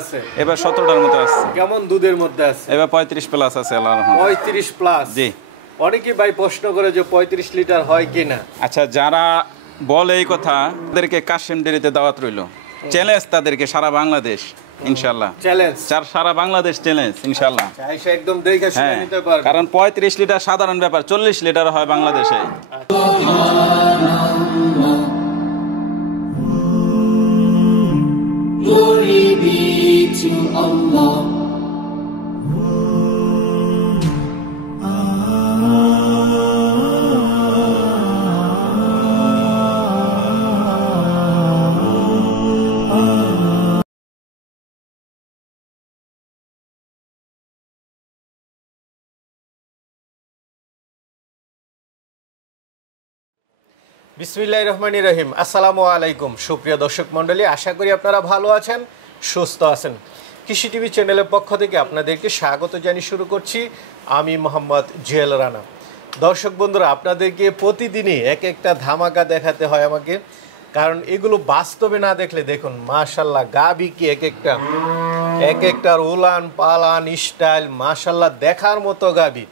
আছে এবার 17টার মতো আছে। কেমন দুধের মধ্যে আছে? এবার 35 প্লাস আছে আল্লাহর রহমতে। 35 প্লাস। জি। অনেকে ভাই প্রশ্ন করে যে 35 লিটার হয় কিনা। আচ্ছা, যারা বলে এই কথা তাদেরকে কাশেম ডেরিতে দাওয়াত রইল। চ্যালেঞ্জ তাদেরকে সারা বাংলাদেশ ইনশাআল্লাহ। চ্যালেঞ্জ সারা বাংলাদেশ চ্যালেঞ্জ ইনশাআল্লাহ। আচ্ছা, একদম দেখে শুনে নিতে পারবে। কারণ 35 লিটার সাধারণ ব্যাপার, 40 লিটার হয় বাংলাদেশে। Glory be to Allah. বিসমিল্লাহির রহমানির রহিম। আসসালামু আলাইকুম সুপ্রিয় দর্শক মণ্ডলী, আশা করি আপনারা ভালো আছেন, সুস্থ আছেন। কৃষি টিভি চ্যানেলের পক্ষ থেকে আপনাদেরকে স্বাগত জানিয়ে শুরু করছি আমি মোহাম্মদ জুয়েল রানা। দর্শক বন্ধুরা, আপনাদেরকে প্রতিদিনই এক একটা ধামাকা দেখাতে হয় আমাকে, কারণ এগুলো বাস্তবে না দেখলে দেখুন মাশাল্লাহ গাবি কি এক একটার উলান পালান স্টাইল মাশাল্লাহ দেখার মতো গাবি।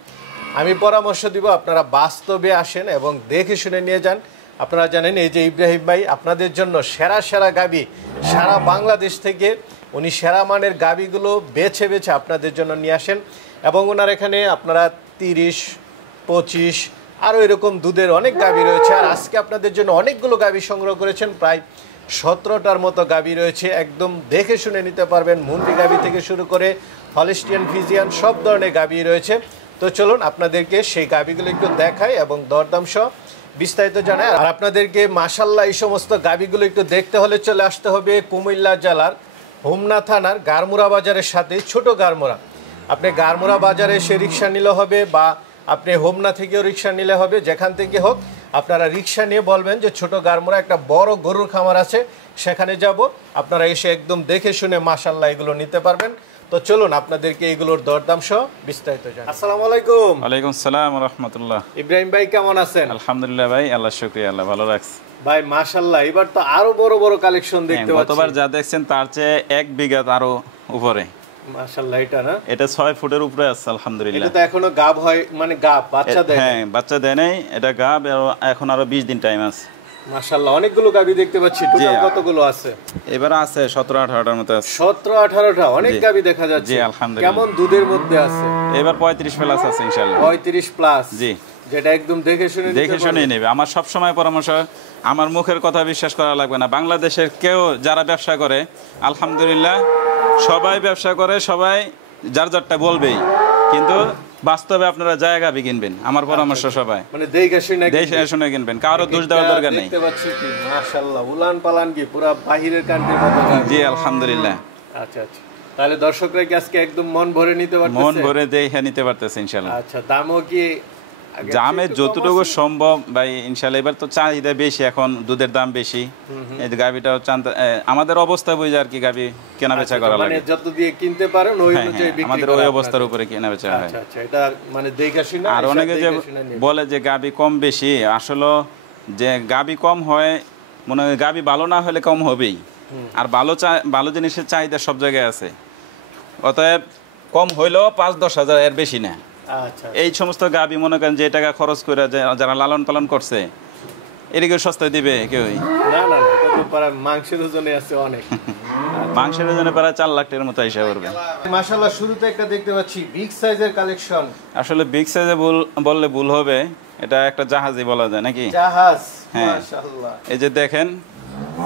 আমি পরামর্শ দিব আপনারা বাস্তবে আসেন এবং দেখে শুনে নিয়ে যান। আপনারা জানেন এই যে ইব্রাহিম ভাই আপনাদের জন্য সেরা গাবি সারা বাংলাদেশ থেকে উনি সেরা মানের গাবিগুলো বেছে বেছে আপনাদের জন্য নিয়ে আসেন এবং ওনার এখানে আপনারা 30, 25 আরও এরকম দুধের অনেক গাবি রয়েছে। আর আজকে আপনাদের জন্য অনেকগুলো গাবি সংগ্রহ করেছেন, প্রায় 17টার মতো গাবি রয়েছে। একদম দেখে শুনে নিতে পারবেন, মুন্ডি গাবি থেকে শুরু করে হলিস্টিয়ান ফিজিয়ান সব ধরনের গাবি রয়েছে। তো চলুন আপনাদেরকে সেই গাবিগুলো একটু দেখাই এবং দরদাম সহ বিস্তারিত জানাই। আর আপনাদেরকে মাশাল্লাহ এই সমস্ত গাবিগুলো একটু দেখতে হলে চলে আসতে হবে কুমিল্লা জেলার হোমনা থানার গারমুরা বাজারের সাথে ছোট গারমুরা। আপনি গারমুরা বাজারে এসে রিক্সা নিলে হবে বা আপনি হোমনা থেকেও রিক্সা নিলে হবে, যেখান থেকে হোক আপনারা রিক্সা নিয়ে বলবেন যে ছোট গারমুরা একটা বড় গরুর খামার আছে, সেখানে যাব। আপনারা এসে একদম দেখে শুনে মাশাল্লাহ এগুলো নিতে পারবেন। তো চলুন আপনাদেরকে এগুলোর দরদাম সহ বিস্তারিত জানাই। আসসালামু আলাইকুম। ওয়ালাইকুম আসসালাম ওয়া রাহমাতুল্লাহ। ইব্রাহিম ভাই কেমন আছেন? আলহামদুলিল্লাহ ভাই, আল্লাহর শুকরিয়া, আল্লাহ ভালো রাখছে ভাই। মাশাআল্লাহ এবার তো আরো বড় কালেকশন দেখতে পাচ্ছি। গতবার যা দেখছেন তার চেয়ে 1 বিঘা আরো উপরে। মাশাআল্লাহ এটা না, এটা 6 ফুটের উপরে আছে আলহামদুলিল্লাহ। এটা তো এখনো গাব হয় মানে গাব বাচ্চা দেয়। হ্যাঁ, বাচ্চা দেয় নাই, এটা গাব, এখন আরো 20 দিন টাইম আছে। মাশাআল্লাহ অনেকগুলো গাবি দেখতে পাচ্ছি। টোটাল কতগুলো আছে? এবার আছে 17-18টার মতো আছে। 17-18টা অনেক গাবি দেখা যাচ্ছে। জি আলহামদুলিল্লাহ। কেমন দুধের মধ্যে আছে? এবার 35 প্লাস আছে ইনশাআল্লাহ। 35 প্লাস। জি, যেটা একদম দেখে শুনে নেবে। আমার সব সময় পরামর্শ, আমার মুখের কথা বিশ্বাস করা লাগবে না। বাংলাদেশের কেউ যারা ব্যবসা করে আলহামদুলিল্লাহ সবাই ব্যবসা করে, সবাই যার যারটা বলবেই, কিন্তু বাস্তবে আপনারা জায়গা কিনবেন। আমার পরামর্শ সবাই মানে দেখে শুনে কিনবেন, কারো দোষ দেওয়ার দরকার নেই। দেখতে পাচ্ছি কি মাশাআল্লাহ উলান পালান কি পুরো বাহিরের কান্ট্রির মতো। জি আলহামদুলিল্লাহ। আচ্ছা, তাহলে দর্শকরা কি আজকে একদম মন ভরে নিতে পারতেছে? মন ভরে দেখে নিতে পারতেছে ইনশাআল্লাহ। আচ্ছা, দামও কি দামে যতটুকু সম্ভব ভাই ইনশাআল্লাহ। এবার তো চাহিদা বেশি, এখন দুধের দাম বেশি, এই গাবিটাও আমাদের অবস্থা বুঝে আর কি গাবি কেনা বেচা করা লাগে। মানে যত দিয়ে কিনতে পারেন ওই অনুযায়ী বিক্রি আমাদের ওই অবস্থার উপরে কেনা বেচা হয়। আচ্ছা, এটা মানে দেখে শুনে। আর অনেকে যে বলে যে গাবি কম বেশি, আসলে যে গাবি কম হয় মনে হয় গাবি ভালো না হলে কম হবেই। আর ভালো জিনিসের চাহিদা সব জায়গায় আছে, অতএব কম হইলেও 5-10 হাজার এর বেশি না। আচ্ছা, এই সমস্ত গাবি মনে করেন যে টাকা খরচ করে যারা লালন পালন করছে এদিকে সস্তায় দিবে কেউ না, মাংসের ওজনে আছে অনেক। মাংসের ওজনে প্রায় 4 লাখ টাকার মতো হিসাব করবে। মাশাআল্লাহ শুরুতে একটা দেখতে পাচ্ছি বিগ সাইজের কালেকশন। আসলে বিগ সাইজে বললে ভুল হবে, এটা একটা জাহাজই বলা যায় নাকি? জাহাজ। হ্যাঁ, মাশাআল্লাহ। এই যে দেখেন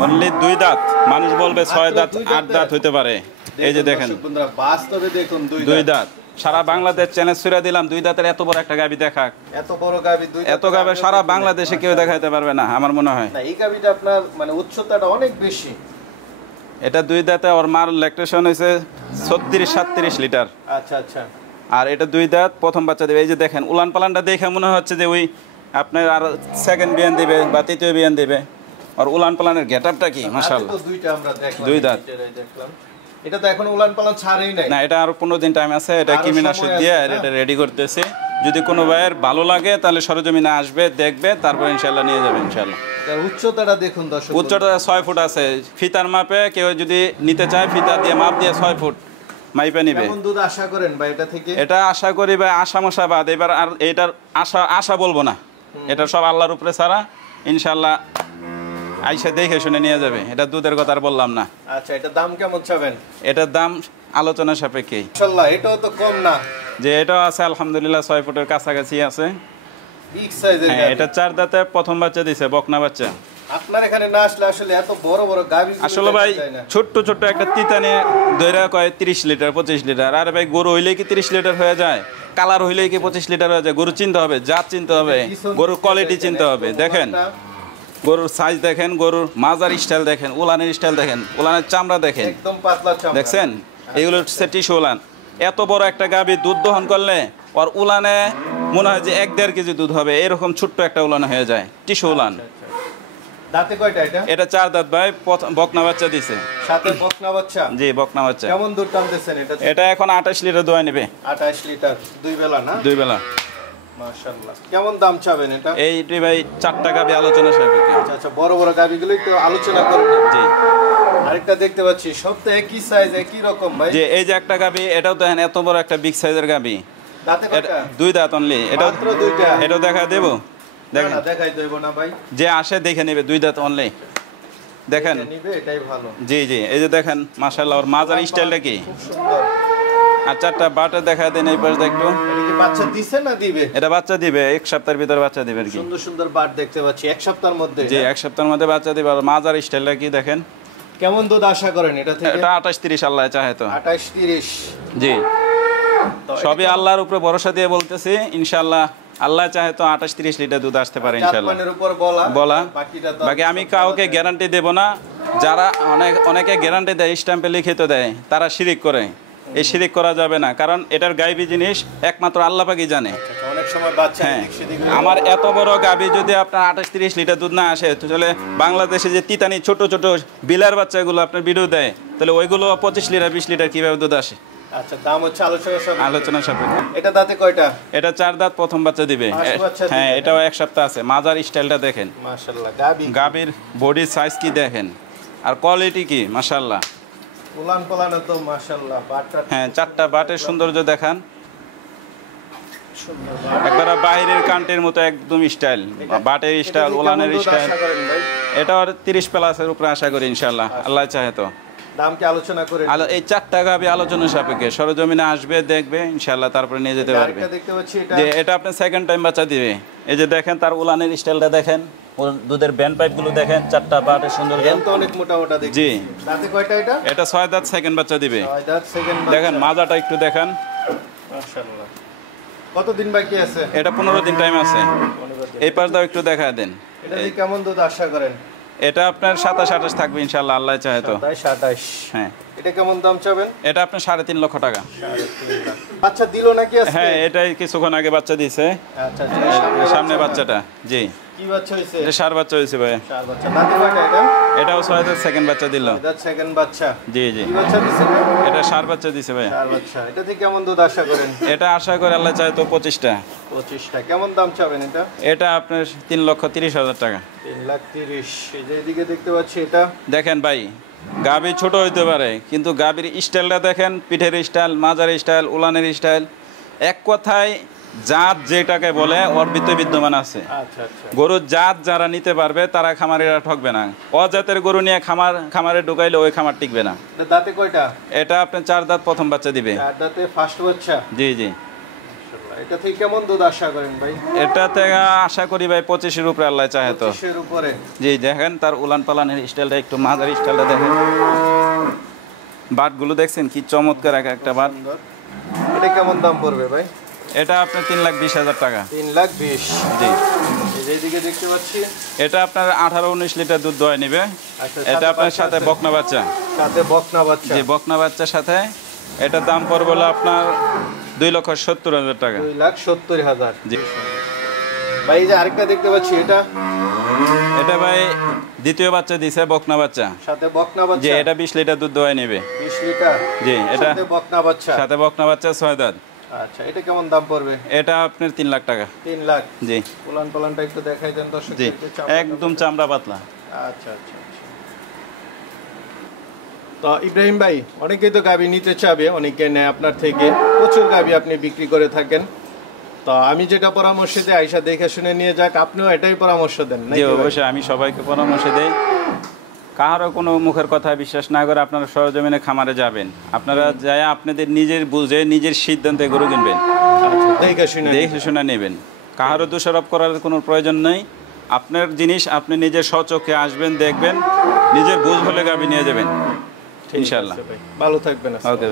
অনলি 2 দাঁত, মানুষ বলবে 6 দাঁত 8 দাঁত হইতে পারে। এই যে দেখেন বাস্তবে দেখুন 2 দাঁত। সারা বাংলাদেশ চ্যালেঞ্জ ছুড়ে দিলাম, 2 দাঁতের এত বড় একটা গাবি দেখাক। এত বড় গাবি, এত গাবি সারা বাংলাদেশে কেউ দেখাইতে পারবে না আমার মনে হয়। না, এই গাবিটা আপনার মানে উচ্চতাটা অনেক বেশি। এটা 2 দাঁতে, ওর মার ল্যাকটেশন হয়েছে 36-37 লিটার। আচ্ছা। আর এটা 2 দাঁত, প্রথম বাচ্চা দেবে। এই যে দেখেন উলান পালানটা দেখে মনে হচ্ছে যে ওই আপনার আর সেকেন্ড বিয়ান দিবে বা তৃতীয় বিয়ান দিবে। আর উলান পালানের গেটআপটা কি মাশাআল্লাহ। দুইটা আমরা দেখলাম, 2 দাঁত। এটা তো এখন উলান পালান ছাড়েই নাই। না, এটা আর 15 দিন টাইম আছে। এটা কিমিনাশক দিয়ে এটা রেডি করতেছি। যদি কোনো ভাইয়ের ভালো লাগে তাহলে সরজমিনে আসবে, দেখবে, তারপর ইনশাল্লাহ নিয়ে যাবে ইনশাল্লাহ। তার উচ্চতাটা দেখুন দর্শক। উচ্চতা 6 ফুট আছে, ফিতার মাপে কেউ যদি নিতে চায় ফিতা দিয়ে মাপ দিয়ে 6 ফুট মাইপে নিবে। কেমন দুধ আশা করেন ভাই এটা থেকে? এটা আশা করি ভাই আশা মশা বাদ, এবার আর এটার আশা বলবো না, এটা সব আল্লাহর উপরে ছাড়া। ইনশাল্লাহ আইসা দেখে শুনে নিয়ে যাবে, এটা দুধের কথা আর বললাম না। আচ্ছা, এটা দাম কেমন চাবেন? এটার দাম আলোচনা সাপেক্ষেই। ইনশাআল্লাহ এটাও তো কম না, যে এটাও আছে আলহামদুলিল্লাহ 6 ফুটের কাছাকাছি আছে। বিগ সাইজের হ্যাঁ, এটা 4 দাঁতে প্রথম বাচ্চা দিছে, বকনা বাচ্চা। আপনার এখানে না আসলে আসলে এত বড় বড় গাভী আসলে ভাই ছোট্ট ছোট্ট একটা তিতানে দইরা কয় 30 লিটার 25 লিটার। আর ভাই গরু হইলে কি 30 লিটার হয়ে যায়? কালার হইলে কি 25 লিটার হয়ে যায়? গরু চিনতে হবে, জাত চিনতে হবে, গরুর কোয়ালিটি চিনতে হবে। দেখেন গরুর সাইজ দেখেন, গরুর মাজার স্টাইল দেখেন, উলানের স্টাইল দেখেন, উলানের চামড়া দেখেন, একদম পাতলা চামড়া দেখছেন? এগুলো হচ্ছে টিস্যু উলান। এত বড় একটা গাভী দুধ দহন করলে ওর উলানে মনে হয় যে 1-1.5 কেজি দুধ হবে, এরকম ছোট্ট একটা উলান হয়ে যায়, টিস্যু উলান। দাঁতে কয়টা এটা? এটা 4 দাঁত ভাই, বকনা বাচ্চা দিছে। সাথে বকনা বাচ্চা? জি, বকনা বাচ্চা। কেমন দুধ টানতেছেন এটা? এটা এখন 28 লিটার দোয়া নেবে। 28 লিটার দুই বেলা না? দুই বেলা। মাশাআল্লাহ। কেমন দাম চাবেন এটা? এইটি ভাই 4 টাকা আলোচনা সাপেক্ষে। আচ্ছা, বড় বড় গাভীগুলো একটু আলোচনা করুন। জি। আরেকটা দেখতে পাচ্ছি, সব তো একই সাইজ একই রকম ভাই। যে এই যে একটা গাভী, এটাও দেখেন এত বড় একটা বিগ সাইজের গাভী। দাঁতে কয়টা? 2 দাঁত অনলি। এটাও মাত্র 2টা। এটাও দেখা দেব। দেখেন না, দেখাই দেব না ভাই। যে আসে দেখে নেবে, 2 দাঁত অনলি। দেখেন এটা নিবে, এটাই ভালো। জি জি, এই যে দেখেন মাশাআল্লাহ, ওর মাজার স্টাইলটা কি। খুব সুন্দর। আর 4টা বাটে দেখা দেন এই পাশে একটু। এটা কি বাচ্চা দিছে না দিবে? এটা বাচ্চা দিবে, 1 সপ্তাহের ভিতর বাচ্চা দিবে আর কি। সুন্দর সুন্দর বাট দেখতে পাচ্ছি এক সপ্তাহের মধ্যে। জি, 1 সপ্তাহের মধ্যে বাচ্চা দিবে। আর মাজার স্টাইলটা কি দেখেন। কেমন দুধ আশা করেন এটা থেকে? এটা 28-30 আল্লাহ চাহে তো। 28-30। জি, তো সবই আল্লাহর উপরে ভরসা দিয়ে বলতেছি। ইনশাআল্লাহ আল্লাহ চাহে তো 28-30 লিটার দুধ আসতে পারে ইনশাআল্লাহ। জাতমানের উপর বলা, বাকি বাকিটা আমি কাউকে গ্যারান্টি দেব না। যারা অনেকে গ্যারান্টি দেয়, স্ট্যাম্পে লিখিত দেয়, তারা শিরিক করে। এই শিরিক করা যাবে না, কারণ এটার গাইবি জিনিস একমাত্র আল্লাহ পাকই জানে। অনেক সময় বাচ্চা হ্যাঁ, এদিক সেদিক আমার এত বড় গাভী যদি আপনার 28-30 লিটার দুধ না আসে, তাহলে বাংলাদেশে যে তিতানি ছোট ছোট বিলার বাচ্চাগুলো আপনার ভিডিও দেয়, তাহলে ওইগুলো 25 লিটার 20 লিটার কিভাবে দুধ আসে? আচ্ছা, দাম হচ্ছে আলোচনা সাপেক্ষে। এটা দাঁতে কয়টা? এটা 4 দাঁত প্রথম বাচ্চা দিবে। হ্যাঁ, এটাও 1 সপ্তাহ আছে। মাজার স্টাইলটা দেখেন, মাশাআল্লাহ। গাভীর বডি সাইজ কি দেখেন, আর কোয়ালিটি কি মাশাআল্লাহ। উলান পালানো তো মাশাআল্লাহ। বাটটা হ্যাঁ, 4টা বাটের সৌন্দর্য দেখান, সুন্দর। একবার বাইরের কান্টের মতো একদম স্টাইল, বাটের স্টাইল, উলানের স্টাইল। এটা আর 30 প্লাসের উপরে আশা করি ইনশাআল্লাহ, আল্লাহ চাহে তো। দাম কি আলোচনা করে? এই 4টা গাভী আলোচনা সাপেক্ষে, সরজমিনে আসবে, দেখবে ইনশাআল্লাহ, তারপরে নিয়ে যেতে পারবে। আরেকটা দেখতে পাচ্ছি, এটা যে এটা আপনি সেকেন্ড টাইম বাচ্চা দিবে। এই যে দেখেন তার উলানের স্টাইলটা দেখেন, ওর দুধের ব্যান্ড পাইপগুলো দেখেন, 4টা বাটের সুন্দর। এল তো অনেক মোটা মোটা দেখছি। জি। দাঁতে কয়টা এটা? এটা 6 দাঁত সেকেন্ড বাচ্চা দিবে। 6 দাঁত সেকেন্ড বাচ্চা। দেখেন মাজাটা একটু দেখেন, মাশাআল্লাহ। কতদিন বাকি আছে? এটা 15 দিন টাইম আছে। এই পাশ দাও একটু দেখা দেন। এটা দিয়ে কেমন দুধ আশা করেন? এটা আপনার 27-28 থাকবে ইনশাআল্লাহ, আল্লাহ চাহে তো। 27-28। হ্যাঁ, এটা কেমন দাম চাবেন? এটা আপনার 3.5 লক্ষ টাকা। 3.5 লাখ। বাচ্চা দিলো নাকি আজকে? হ্যাঁ, এটাই কিছুক্ষণ আগে বাচ্চা দিয়েছে। আচ্ছা, আচ্ছা। সামনে বাচ্চাটা। জি, কি বাচ্চা হইছে? এটা 4 বাচ্চা হয়েছে ভাই। 4 বাচ্চা। দাঁতে কয়টা এটা? এটাও 6 দাঁত সেকেন্ড বাচ্চা দিল। এটা সেকেন্ড বাচ্চা। জি জি, কি বাচ্চা দিছে? এটা 4 বাচ্চা দিছে ভাই। 4 বাচ্চা। এটা থেকে কেমন দুধ আশা করেন? এটা আশা করে আল্লাহ চাহে তো 25টা। 25টা। কেমন দাম চাবেন এটা? এটা আপনার 3,30,000 টাকা। 3,30,000। এই যে এদিকে দেখতে পাচ্ছি এটা। দেখেন ভাই, গাভী ছোট হইতে পারে, কিন্তু গাভীর স্টাইলটা দেখেন, পিঠের স্টাইল, মাজার স্টাইল, উলানের স্টাইল, এক কথায় জাত যেটাকে বলে ওর ভিতরে বিদ্যমান আছে। আচ্ছা, আচ্ছা। গরুর জাত যারা নিতে পারবে তারা খামারিরা ঠকবে না। অজাতের গরু নিয়ে খামারে ঢুকাইলে ওই খামার টিকবে না। এটা দাঁতে কয়টা? এটা আপনি 4 দাঁত প্রথম বাচ্চা দিবে। 4 দাঁতে ফার্স্ট বাচ্চা। জি জি, মাশাআল্লাহ। এটা থেকে কেমন দুধ আশা করেন ভাই? এটা থেকে আশা করি ভাই 25-এর উপরে আল্লাহ চাহে তো। 25-এর উপরে। জি, দেখেন তার উলান পালানের স্টাইলটা, একটু মাজার স্টাইলটা দেখেন, বাটগুলো দেখছেন কি চমৎকার একটা বাট। সুন্দর। এটা কেমন দাম পড়বে ভাই? এটা আপনার 3,20,000 টাকা। 3,20,000। জি, এই যে এদিকে দেখতে পাচ্ছি এটা আপনার 18-19 লিটার দুধ দোয়া নিবে। আচ্ছা, এটা আপনার বাচ্চা সাথে আছে? বকনা বাচ্চা। সাথে বকনা বাচ্চা। জি, বকনা বাচ্চার সাথে। এটার দাম পড়বে হলো আপনার 2,70,000 টাকা। 2,70,000। জি ভাই, এই যে আরেকটা দেখতে পাচ্ছি, এটা এটা ভাই দ্বিতীয় বাচ্চা দিছে, বকনা বাচ্চা। সাথে বকনা জি, বাচ্চা। এটা 20 লিটার দুধ দোয়া নেবে। 20 লিটার। জি, এটা সাথে বকনা বাচ্চা। সাথে বকনা বাচ্চা 6 দাঁত। আচ্ছা, এটা কেমন দাম পড়বে? এটা আপনার 3 লাখ টাকা। 3 লাখ। জি পোলানটা একটু দেখাই দেন জি, দর্শকদেরকে। একদম চামড়া পাতলা। আচ্ছা আচ্ছা আচ্ছা। তো ইব্রাহিম ভাই, অনেকেই তো গাভী নিতে চাবে, অনেকে নেয় আপনার থেকে, প্রচুর গাভী আপনি বিক্রি করে থাকেন। তো আমি যেটা পরামর্শ দিই, আয়সা দেখে শুনে নিয়ে যাক, আপনিও এটাই পরামর্শ দেন জি নাকি ভাই? অবশ্যই, আমি সবাইকে পরামর্শ দেই, কাহারও কোনো মুখের কথা বিশ্বাস না করে আপনারা সরজমিনে খামারে যাবেন। আপনারা যায় আপনাদের নিজের বুঝে নিজের সিদ্ধান্তে গরু কিনবেন, আচ্ছা, দেখে শুনে দেখে শুনে নেবেন। কাহারও দোষারোপ করার কোনো প্রয়োজন নেই। আপনার জিনিস আপনি নিজের স্বচক্ষে আসবেন, দেখবেন, নিজের বুঝ হলে গাভী নিয়ে যাবেন ঠিক আছে ইনশাল্লাহ। ভাই, ভালো থাকবেন। ওকে।